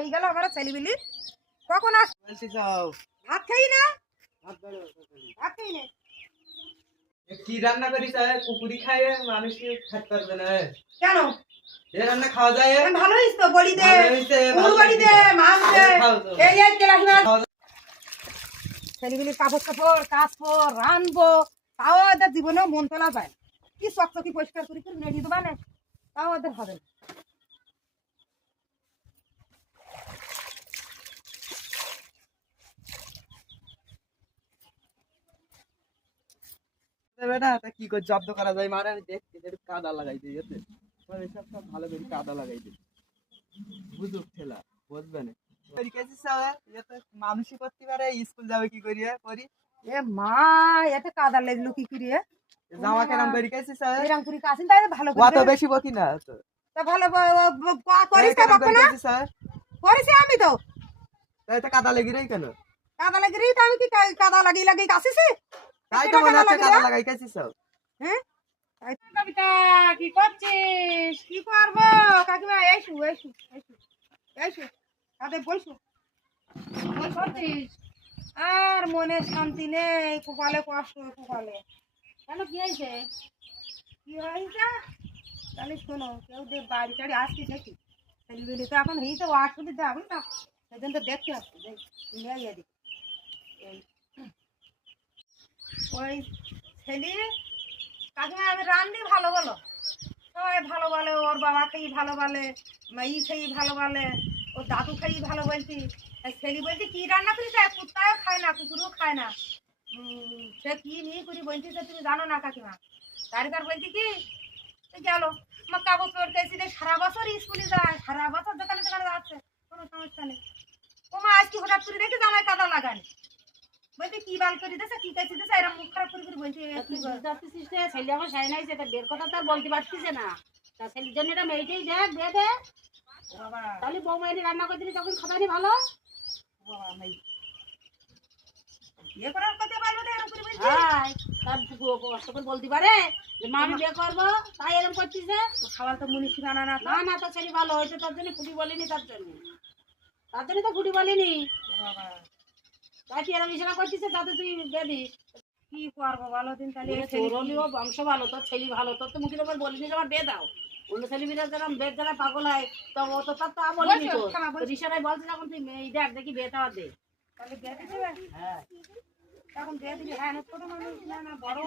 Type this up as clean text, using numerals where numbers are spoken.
হয়ে গেল আমার ছেলেবিলি কখন আস বলছি যাও ভাত খাই না ভাত বেরো ভাত খাই না কি রান্না করিস কুকুরি খায় মানুষ কি খেতে পারবে না কেন এ রান্না খাওয়া যায় ভালো হইস তো বড়ি দে ভালো হইছে, ভালো বড়ি দে মাছ দে খাও তো। এই ক্লাস না ছেলেবিলি কাপড় কাপড় কাচবো রানবো তাও ওদের জীবনেও মন তোলা যায় কি চকচকি পরিষ্কার করি করে রেডি দেবা না তাও ওদের হবে না দেবে না তা কি করে জব্দ করা যায় মানে আমি দেখছি যে একটু কাদা লাগাই দিই এতে সব এসব সব ভালো করে কাদা লাগাই দিই বুঝুক ঠেলা বুঝবে না মানুষই করতে পারে স্কুল যাবে কি করিয়া করি এ মা এতে কাদা লাগলো কি করি জামা কেরাম করি গেছিস এরকম করি কাছেন তাই ভালো অত করে বেশি বকি না তো তা ভালো করিস না বাপু না করিস আমি তো তাই তো কাদা লেগে রই কেন কাদা লাগি রে তা আমি কি কাদা লাগি লাগি কাছিস তাই তো মনে হচ্ছে কাদা লাগাই গেছিস হ্যাঁ কবিতা কি করছিস কি করবো কাকিমা এসু এসু এসু এসু তাদের বলছু বল করছিস আর মনে শান্তি নেই কপালে কষ্ট কপালে কেন কি হয়েছে কি হয়েছে তাহলে শোনো কেউ বাড়ি টাড়ি আসছি দেখি ছেলেগুলি তো এখন হয়েছে ও আসলে যাবেন না সেদিন তো দেখতে আসছে এদিকে এই ওই ছেলে কাকিমা আমি রান্নি ভালো বলো সবাই ভালো বলে ওর বাবা খেয়ে ভালো বলে ই খেয়ে ভালো বলে ওর দাদু খেয়ে ভালো বলছি ছেলে বলছি কি রান্না করিস কুত্তাও খায় না কুকুরও খায় না সে কি নিয়ে করি বলছি সে তুমি জানো না কাকিমা তারিকার বলছি কি গেল আমার কাগজ করতেছি যে সারা বছর স্কুলে যায় সারা বছর দোকানে দোকানে যাচ্ছে কোনো সমস্যা নেই ও মা আজকে হঠাৎ করে দেখে জামাই কাদা লাগানি বলছি কি বাল করে দিয়েছে কি কাছে দিয়েছে এরা মুখ খারাপ করে বলছি ছেলে আমার সাই নাই সেটা বের কথা তার বলতে পারছিস না তা ছেলের জন্য এটা মেয়েটাই দেখ দিয়ে দে বাবা তাহলে বউ মাইনে রান্না করে দিলে তখন খাবারই ভালো বাবা নাই বিয়ে করার কথা বলবো তো এরকম করে বলছি হাই তার কষ্ট করে বলতে পারে যে মা আমি বিয়ে করবো তাই এরকম করছিস যে ও খাবার তো মুনি ঠিকানা না না না তোর ছেলে ভালো হয়েছে তার জন্য ফুটি বলিনি তার জন্য তো ফুটি বলিনি বাবা তাই তুই এরকম ইশারা করছিস তাতে তুই বেদিস কি করবো বলো দিন তাহলে এই তোর হলেও বংশ ভালো তোর ছেলে ভালো তোর তো মুখের ওপর বলিনি যে আমার বিয়ে দাও অন্য ছেলেমেয়েরা যারা বেদ যারা পাগল হয় তো ও তো তার তা বলিনি তো ইশারায় বলছে যখন তুই দেখ দেখি বিয়েটা দে তাহলে বিয়ে দিতে হবে হ্যাঁ তখন বিয়ে দিবি হ্যাঁ ছোট মানুষ না না বড়